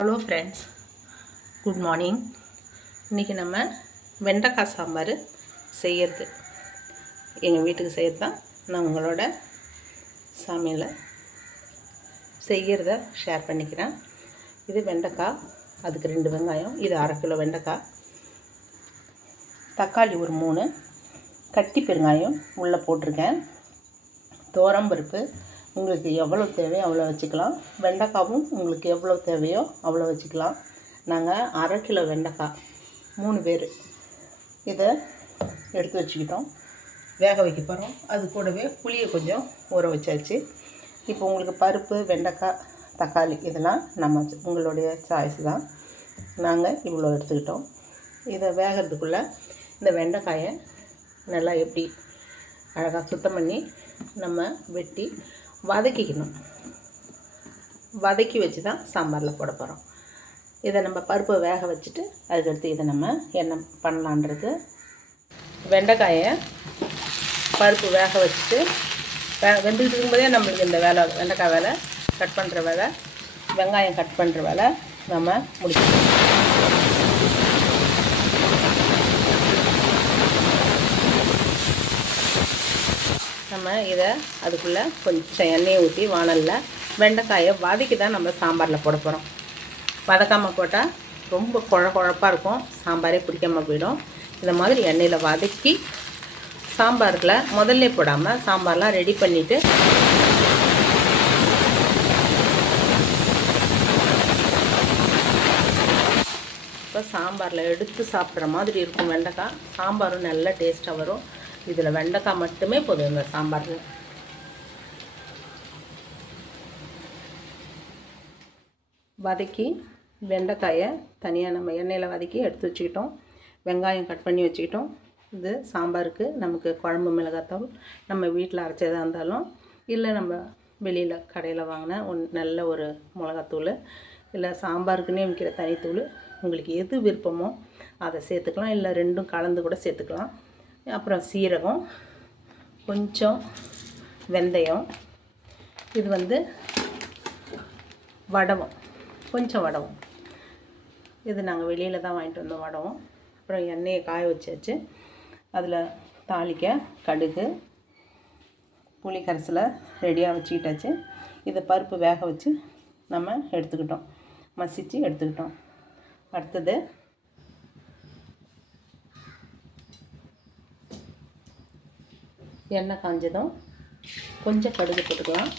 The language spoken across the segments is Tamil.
ஹலோ ஃப்ரெண்ட்ஸ் குட் மார்னிங் இன்றைக்கி நம்ம வெண்டைக்காய் சாம்பார் செய்யறது. எங்கள் வீட்டுக்கு செய்கிறது தான் நான் உங்களோட சமையலை செய்கிறத ஷேர் பண்ணிக்கிறேன். இது வெண்டைக்காய் அதுக்கு ரெண்டு வெங்காயம் இது அரை கிலோ வெண்டைக்காய். தக்காளி ஒரு மூணு கட்டி பெருங்காயம் உள்ளே போட்டிருக்கேன். பருப்பு உங்களுக்கு எவ்வளோ தேவையோ அவ்வளோ வச்சுக்கலாம். வெண்டைக்காவும் உங்களுக்கு எவ்வளோ தேவையோ அவ்வளோ வச்சுக்கலாம். நாங்கள் அரை கிலோ வெண்டைக்காய் மூணு பேர். இதை எடுத்து வச்சுக்கிட்டோம். வேக வைக்க போகிறோம் அது கூடவே புளியை கொஞ்சம் ஊற வச்சாச்சு. இப்போ உங்களுக்கு பருப்பு வெண்டைக்காய் தக்காளி இதெல்லாம் நம்ம உங்களுடைய சாய்ஸ் தான். நாங்கள் இவ்வளோ எடுத்துக்கிட்டோம். இதை வேகிறதுக்குள்ளே இந்த வெண்டைக்காயை நல்லா எப்படி அழகாக சுத்தம் பண்ணி நம்ம வெட்டி வதக்கிக்கணும். வதக்கி வச்சு தான் சாம்பாரில் போட போகிறோம். இதை நம்ம பருப்பை வேக வச்சுட்டு அதுக்கடுத்து இதை நம்ம என்ன பண்ணலான்றது. வெண்டைக்காயை பருப்பு வேக வச்சுட்டு வே வெந்துக்கிட்டு இருக்கும்போதே நம்மளுக்கு இந்த வேலை வெண்டைக்காய் வேலை கட் பண்ணுற வேலை வெங்காயம் கட் பண்ணுற வேலை நம்ம முடிச்சுக்கணும் நம்ம இதை அதுக்குள்ளே கொஞ்சம் எண்ணெயை ஊற்றி வானலில் வெண்டைக்காயை வதக்கி தான் நம்ம சாம்பாரில் போட போகிறோம் வதக்காமல் போட்டால் ரொம்ப குழ குழப்பாக இருக்கும். சாம்பாரே பிடிக்காமல் போயிடும். இந்த மாதிரி எண்ணெயில் வதக்கி சாம்பாரில் முதல்ல போடாமல் சாம்பார்லாம் ரெடி பண்ணிவிட்டு இப்போ சாம்பாரில் எடுத்து சாப்பிட்ற மாதிரி இருக்கும் வெண்டைக்காய். சாம்பாரும் நல்ல டேஸ்ட்டாக வரும். இதில் வெண்டைக்காய் மட்டுமே போதும் இந்த சாம்பாரில். வதக்கி வெண்டைக்காயை தனியாக நம்ம எண்ணெயில் வதக்கி எடுத்து வச்சுக்கிட்டோம். வெங்காயம் கட் பண்ணி வச்சுக்கிட்டோம். இது சாம்பாருக்கு நமக்கு குழம்பு மிளகாத்தூள். நம்ம வீட்டில் அரைச்சதாக இருந்தாலும் இல்லை நம்ம வெளியில் கடையில் வாங்கின ஒன் நல்ல ஒரு மிளகாத்தூள் இல்லை சாம்பாருக்குன்னே விற்கிற தனித்தூள் உங்களுக்கு எது விருப்பமோ அதை சேர்த்துக்கலாம் இல்லை ரெண்டும் கலந்து கூட சேர்த்துக்கலாம். அப்புறம் சீரகம் கொஞ்சம் வெந்தயம். இது வந்து வடவம் கொஞ்சம் வடவம். இது நாங்கள் வெளியில் தான் வாங்கிட்டு வந்தோம் வடவம். அப்புறம் எண்ணெயை காய வச்சாச்சு. அதில் தாளிக்க கடுகு புளி கரைசலை ரெடியாக வச்சுக்கிட்டாச்சு. இதை பருப்பு வேக வச்சு நம்ம எடுத்துக்கிட்டோம். மசித்து எடுத்துக்கிட்டோம். அடுத்தது எண்ணெய் காஞ்சதும் கொஞ்சம் கடுகு போட்டுக்கலாம்.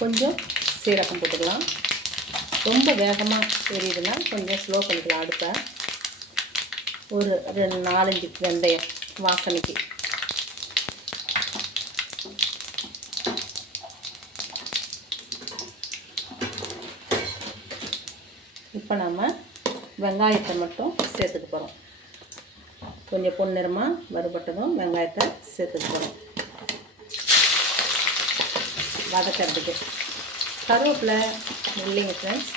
கொஞ்சம் சீரகம் போட்டுக்கலாம். ரொம்ப வேகமாக எரியுதுன்னா கொஞ்சம் ஸ்லோ பண்ணிக்கலாம் அடுப்பை. ஒரு ரெண்டு நாலஞ்சு வெந்தயம் வாசனைக்கு. இப்போ நம்ம வெங்காயத்தை மட்டும் சேர்த்துக்க போகிறோம் கொஞ்சம் பொன்னிறமாக வறுபட்டதும் வெங்காயத்தை சேர்த்துக்கணும். வதக்கிறதுக்கு. கருவேப்பிலை இல்லைங்க ஃப்ரெண்ட்ஸ்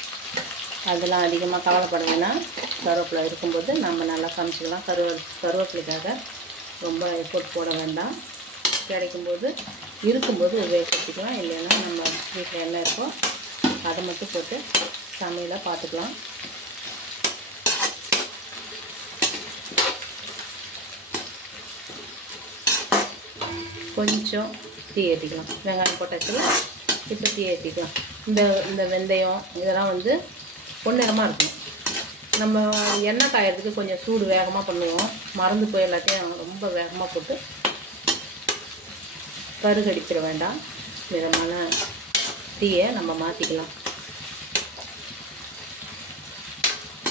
அதெல்லாம் அதிகமாக கவலைப்பட வேணாம். கருவேப்பிலை இருக்கும்போது நம்ம நல்லா சமைச்சிக்கலாம். கருவே கருவேப்பிலைக்காக ரொம்ப எஃபோர்ட் போட வேண்டாம். கிடைக்கும்போது இருக்கும்போது உபயோகப்படுத்திக்கலாம். இல்லைன்னா நம்ம வீட்டில் என்ன இருக்கோ அதை மட்டும் போட்டு சமையலாக பார்த்துக்கலாம். கொஞ்சம் தீ ஏற்றிக்கலாம் வெங்காயம் போட்டாச்சில் இப்போ தீ ஏற்றிக்கலாம் இந்த இந்த வெந்தயம் இதெல்லாம் வந்து பொன்னிறமாக இருக்கும் நம்ம எண்ணெய் காயறதுக்கு கொஞ்சம் சூடு வேகமாக பண்ணுவோம். மறந்து போய் எல்லாத்தையும் ரொம்ப வேகமாக போட்டு கருகடிச்சிட வேண்டாம். விதமான தீயை நம்ம மாற்றிக்கலாம்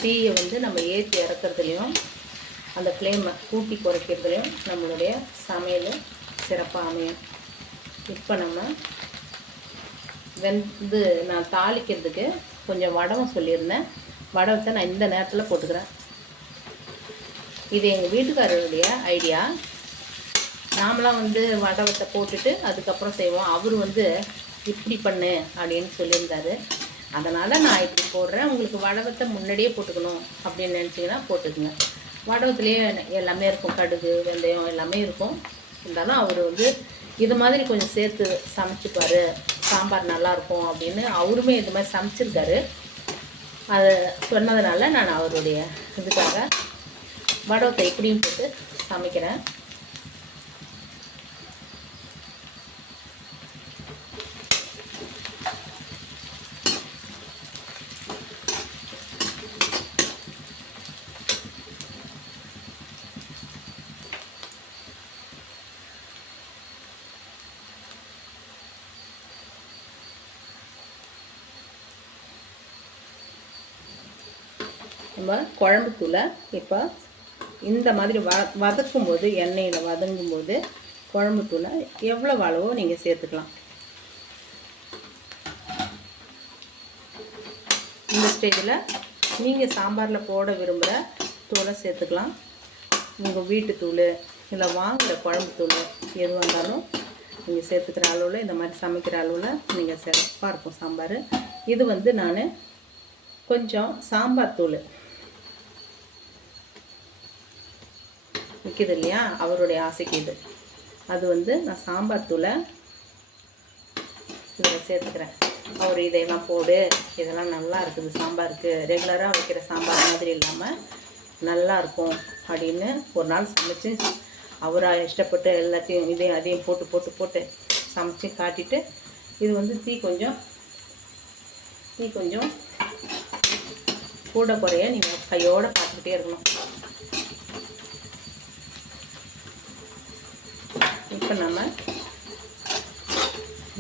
தீயை வந்து நம்ம ஏற்றி இறக்குறதுலையும் அந்த ஃப்ளேமை கூட்டி குறைக்கிறதுலையும் நம்மளுடைய சமையல் சிறப்பாக அமையும் இப்போ நம்ம வெந்து நான் தாளிக்கிறதுக்கு கொஞ்சம் வடவம் சொல்லியிருந்தேன். வடவத்தை நான் இந்த நேரத்தில் போட்டுக்கிறேன். இது எங்கள் வீட்டுக்காரருடைய ஐடியா நாமளாம் வந்து வடவத்தை போட்டுட்டு அதுக்கப்புறம் செய்வோம். அவர் வந்து இப்படி பண்ணு அப்படின்னு சொல்லியிருந்தாரு. அதனால் நான் இப்படி போடுறேன். உங்களுக்கு வடவத்தை முன்னாடியே போட்டுக்கணும் அப்படின்னு நினச்சிங்கன்னா போட்டுக்குங்க. வடவத்துலேயே எல்லாமே இருக்கும். கடுகு வெந்தயம் எல்லாமே இருக்கும். இருந்தாலும் அவர் வந்து இது மாதிரி கொஞ்சம் சேர்த்து சமைச்சிப்பார் சாம்பார் நல்லாயிருக்கும் அப்படின்னு அவருமே இது மாதிரி சமைச்சிருக்காரு. அதை சொன்னதுனால நான் அவருடைய இதுக்காக வடவத்தை இப்படியும் போட்டு சமைக்கிறேன். நம்ம குழம்பு இப்போ இந்த மாதிரி வ வதக்கும் போது எண்ணெயில் வதங்கும் போது எவ்வளோ அளவோ நீங்கள் சேர்த்துக்கலாம். இந்த ஸ்டேஜில் நீங்கள் சாம்பாரில் போட விரும்புகிற தூளை சேர்த்துக்கலாம். உங்கள் வீட்டு தூள் இல்லை வாங்குகிற குழம்பு தூள் எது வந்தாலும் நீங்கள் சேர்த்துக்கிற அளவில் இந்த மாதிரி சமைக்கிற அளவில் நீங்கள் சிறப்பாக இருக்கும் சாம்பார். இது வந்து நான் கொஞ்சம் சாம்பார் தூள் விற்கிது இல்லையா அவருடைய ஆசைக்கு இது. அது வந்து நான் சாம்பார் தூளை இதில் சேர்த்துக்கிறேன். அவர் இதையெல்லாம் போடு இதெல்லாம் நல்லா இருக்குது சாம்பாருக்கு. ரெகுலராக வைக்கிற சாம்பார் மாதிரி இல்லாமல் நல்லா இருக்கும் அப்படின்னு ஒரு நாள் சமைச்சு அவராக இஷ்டப்பட்டு எல்லாத்தையும் இதையும் அதையும் போட்டு போட்டு போட்டு சமைச்சு காட்டிட்டு இது வந்து தீ கொஞ்சம் தீ கொஞ்சம் கூட குறைய நீங்கள் கையோடு பார்த்துக்கிட்டே இருக்கணும். இப்போ நம்ம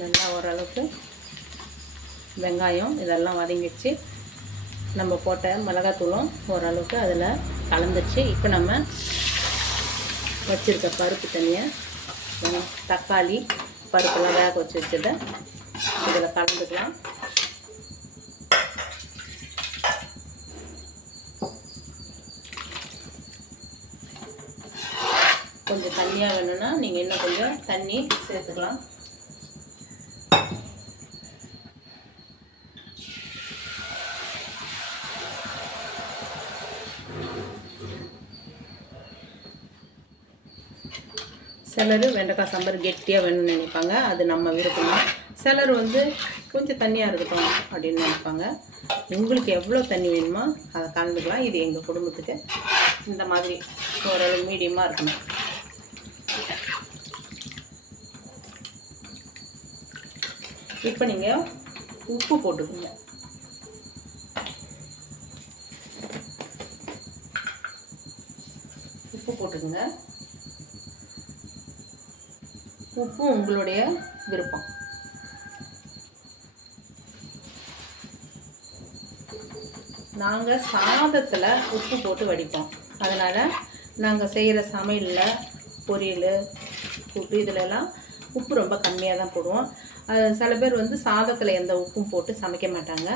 நல்லா ஓரளவுக்கு வெங்காயம் இதெல்லாம் வதங்கிடுச்சு. நம்ம போட்ட மிளகாத்தூளும் ஓரளவுக்கு அதில் கலந்துச்சு இப்போ நம்ம வச்சுருக்க பருப்பு தனியை தக்காளி பருப்பெல்லாம் வேக வச்சு வச்சதை இதில் கலந்துக்கலாம் கொஞ்சம் தண்ணியாக வேணும்னா நீங்கள் இன்னும் கொஞ்சம் தண்ணி சேர்த்துக்கலாம். சிலர் வெண்டைக்காய் சாம்பார் கெட்டியாக வேணும்னு நினைப்பாங்க. அது நம்ம விருப்பம் சிலர் வந்து கொஞ்சம் தண்ணியாக இருக்கட்டும் அப்படின்னு நினைப்பாங்க. உங்களுக்கு எவ்வளோ தண்ணி வேணுமோ அதை கலந்துக்கலாம். இது எங்கள் குடும்பத்துக்கு இந்த மாதிரி ஓரளவு மீடியமாக இருக்கணும். இப்போ நீங்கள் உப்பு போட்டுக்கோங்க. உப்பு போட்டுக்கோங்க. உப்பு உங்களுடைய விருப்பம். நாங்கள் சாதத்தில் உப்பு போட்டு வடிப்போம். அதனால் நாங்கள் செய்கிற சமையலில் பொரியல் உப்பு இதிலெல்லாம் உப்பு ரொம்ப கம்மியாக தான் போடுவோம். சில பேர் வந்து சாதத்தில் எந்த உப்பும் போட்டு சமைக்க மாட்டாங்க.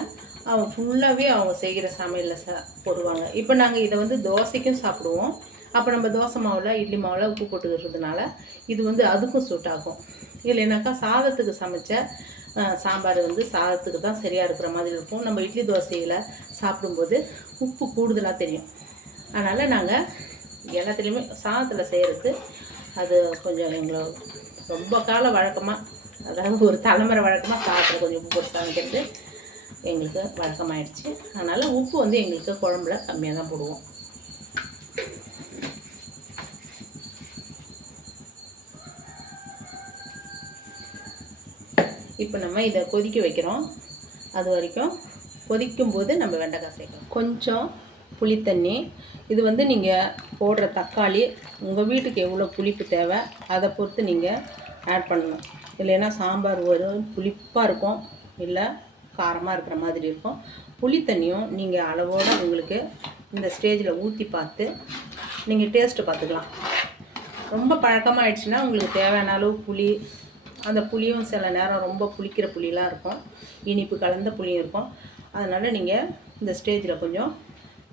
அவங்க ஃபுல்லாகவே அவங்க செய்கிற சமையலில் ச போடுவாங்க. இப்போ நாங்கள் இதை வந்து தோசைக்கும் சாப்பிடுவோம். அப்போ நம்ம தோசை மாவில் இட்லி மாவில் உப்பு போட்டுக்கிறதுனால இது வந்து அதுக்கும் சூட் ஆகும். இல்லைனாக்கா சாதத்துக்கு சமைச்ச சாம்பார் வந்து சாதத்துக்கு தான் சரியாக இருக்கிற மாதிரி இருக்கும். நம்ம இட்லி தோசையில் சாப்பிடும்போது உப்பு கூடுதலாக தெரியும். அதனால் நாங்கள் எல்லாத்துலேயுமே சாதத்தில் செய்கிறது அது கொஞ்சம் எங்களை ரொம்ப கால வழக்கமாக அதாவது ஒரு தலைமுறை வழக்கமாக சாப்பிட்ற கொஞ்சம் உப்பு போட்டு சமைக்கிறது எங்களுக்கு வழக்கமாயிடுச்சு. அதனால் உப்பு வந்து எங்களுக்கு குழம்புல கம்மியாக தான் போடுவோம். இப்போ நம்ம இதை கொதிக்க வைக்கிறோம். அது வரைக்கும் கொதிக்கும் போது நம்ம வெண்டைக்காய் சேர்க்கணும் கொஞ்சம் புளித்தண்ணி. இது வந்து நீங்கள் போடுற தக்காளி உங்கள் வீட்டுக்கு எவ்வளோ புளிப்பு தேவை அதை பொறுத்து நீங்கள் ஆட் பண்ணணும். இல்லைன்னா சாம்பார் வரும் புளிப்பாக இருக்கும். இல்லை காரமாக இருக்கிற மாதிரி இருக்கும். புளித்தண்ணியும் நீங்கள் அளவோடு உங்களுக்கு இந்த ஸ்டேஜில் ஊற்றி பார்த்து நீங்கள் டேஸ்ட்டு பார்த்துக்கலாம். ரொம்ப பழக்கமாயிடுச்சுன்னா உங்களுக்கு தேவையான அளவு புளி அந்த புளியும் சில நேரம் ரொம்ப புளிக்கிற புளியெலாம் இருக்கும். இனிப்பு கலந்த புளியும் இருக்கும். அதனால் நீங்கள் இந்த ஸ்டேஜில் கொஞ்சம்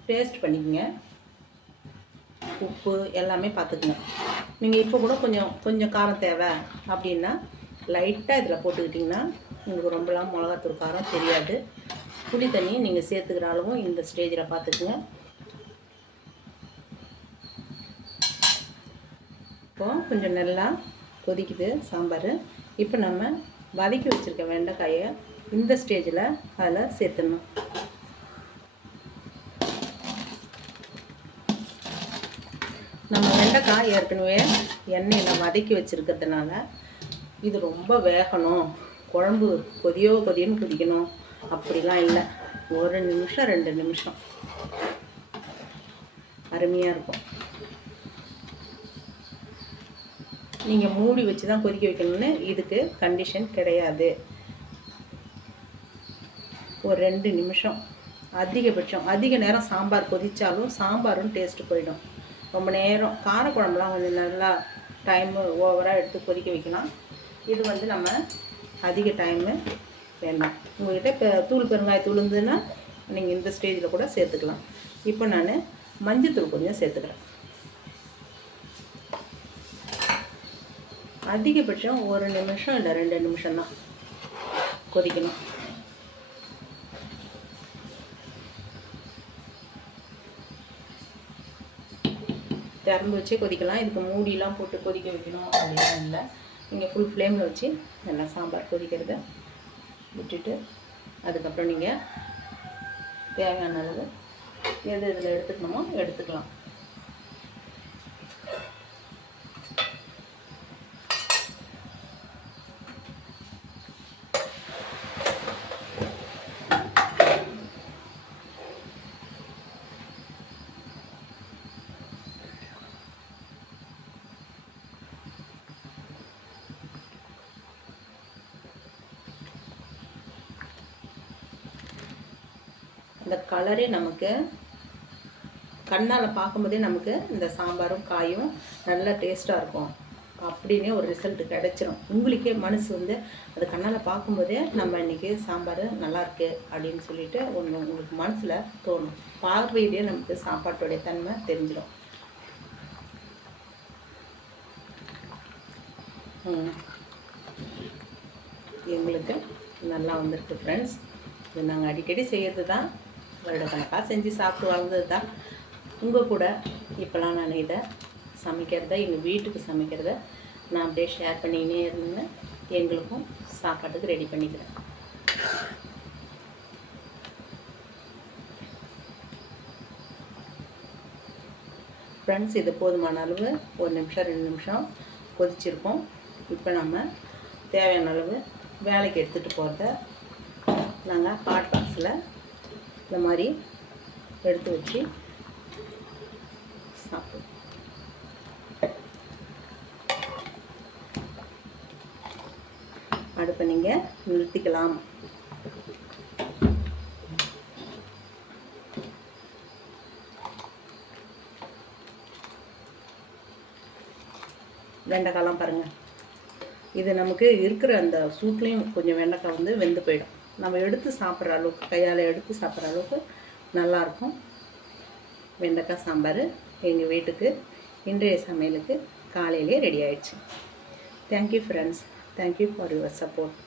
டேஸ்ட் பண்ணிக்கங்க. உப்பு எல்லாமே பார்த்துக்குங்க. நீங்கள் இப்போ கூட கொஞ்சம் கொஞ்சம் காரம் தேவை அப்படின்னா லைட்டாக இதில் போட்டுக்கிட்டிங்கன்னா உங்களுக்கு ரொம்பலாம் மிளகாத்தூள் காரம் தெரியாது. புளி தண்ணியை நீங்கள் சேர்த்துக்கிற அளவும் இந்த ஸ்டேஜில் பார்த்துக்குங்க. இப்போ கொஞ்சம் நல்லா கொதிக்குது சாம்பார். இப்போ நம்ம வதக்கி வச்சுருக்க வெண்டைக்காயை இந்த ஸ்டேஜில் அதில் சேர்த்துடணும். நம்ம வெண்டைக்காய் ஏற்கனவே எண்ணெயில் வதக்கி வச்சுருக்கிறதுனால இது ரொம்ப வேகணும். குழம்பு கொதியோ கொதியன்னு கொதிக்கணும் அப்படிலாம் இல்லை. ஒரு நிமிஷம் ரெண்டு நிமிஷம். அருமையாக இருக்கும். நீங்கள் மூடி வச்சு தான் கொதிக்க வைக்கணும்னு இதுக்கு கண்டிஷன் கிடையாது. ஒரு ரெண்டு நிமிஷம். அதிகபட்சம். அதிக நேரம் சாம்பார் கொதித்தாலும் சாம்பாரும் டேஸ்ட்டு போயிடும். ரொம்ப நேரம். காரக்குழம்புலாம் கொஞ்சம் நல்லா டைமு ஓவராக எடுத்து கொதிக்க வைக்கலாம். இது வந்து நம்ம அதிக டைமு வேண்டாம். உங்கள்கிட்ட இப்போ தூள் பெருங்காயத்தூள் இருந்ததுன்னா நீங்கள் இந்த ஸ்டேஜில் கூட சேர்த்துக்கலாம். இப்போ நான் மஞ்சத்தூள் கொஞ்சம் சேர்த்துக்கிறேன். அதிகபட்சம் ஒரு நிமிஷம் இல்லை ரெண்டு நிமிஷம் தான் கொதிக்கணும். திறந்து வச்சே கொதிக்கலாம். இதுக்கு மூடிலாம் போட்டு கொதிக்க வைக்கணும் அப்படிலாம் இல்லை. நீங்கள் ஃபுல் ஃப்ளேமில் வச்சு நல்லா சாம்பார் கொதிக்கிறத விட்டுட்டு அதுக்கப்புறம் நீங்கள் தேவையான அளவு எது இதில் எடுத்துக்கணுமோ எடுத்துக்கலாம். இந்த கலரே நமக்கு கண்ணால் பார்க்கும்போதே நமக்கு இந்த சாம்பாரும் காயும் நல்லா டேஸ்ட்டாக இருக்கும். அப்படின்னே ஒரு ரிசல்ட் கிடச்சிரும். உங்களுக்கே மனசு வந்து அது கண்ணால் பார்க்கும்போதே நம்ம இன்றைக்கி சாம்பார் நல்லாயிருக்கு அப்படின்னு சொல்லிட்டு ஒன்று உங்களுக்கு மனசில் தோணும். பார்வையிலேயே நமக்கு சாப்பாட்டோடைய தன்மை தெரிஞ்சிடும் எங்களுக்கு நல்லா வந்திருக்கு ஃப்ரெண்ட்ஸ் இது நாங்கள் அடிக்கடி செய்கிறது தான் வருடக்கணக்காக செஞ்சு சாப்பிட்டு வளர்ந்தது தான் உங்கள் கூட இப்போலாம் நான் இதை சமைக்கிறத எங்கள் வீட்டுக்கு சமைக்கிறத நான் அப்படியே ஷேர் பண்ணிக்கினே இருந்தேன் எங்களுக்கும் சாப்பாட்டுக்கு ரெடி பண்ணிக்கிறேன். ஃப்ரெண்ட்ஸ் இது போதுமான அளவு ஒரு நிமிஷம் ரெண்டு நிமிஷம் கொதிச்சிருக்கோம். இப்போ நம்ம தேவையான அளவு வேலைக்கு எடுத்துகிட்டு போகிறத நாங்கள் ஹாட் பாக்ஸில் இந்த மாதிரி எடுத்து வச்சு சாப்பிடுவோம் அடுப்பை நீங்கள் நிறுத்திக்கலாம். வெண்டைக்காய்லாம் பாருங்கள் இது நமக்கு இருக்கிற அந்த சூட்லேயும் கொஞ்சம் வெண்டைக்காய் வந்து வெந்து போயிடும். நம்ம எடுத்து சாப்பிட்ற அளவுக்கு கையால் எடுத்து சாப்பிட்ற அளவுக்கு நல்லாயிருக்கும் வெண்டைக்காய் சாம்பார் எங்கள் வீட்டுக்கு இன்றைய சமையலுக்கு காலையிலே ரெடி ஆயிடுச்சு. Thank you friends thank you for your support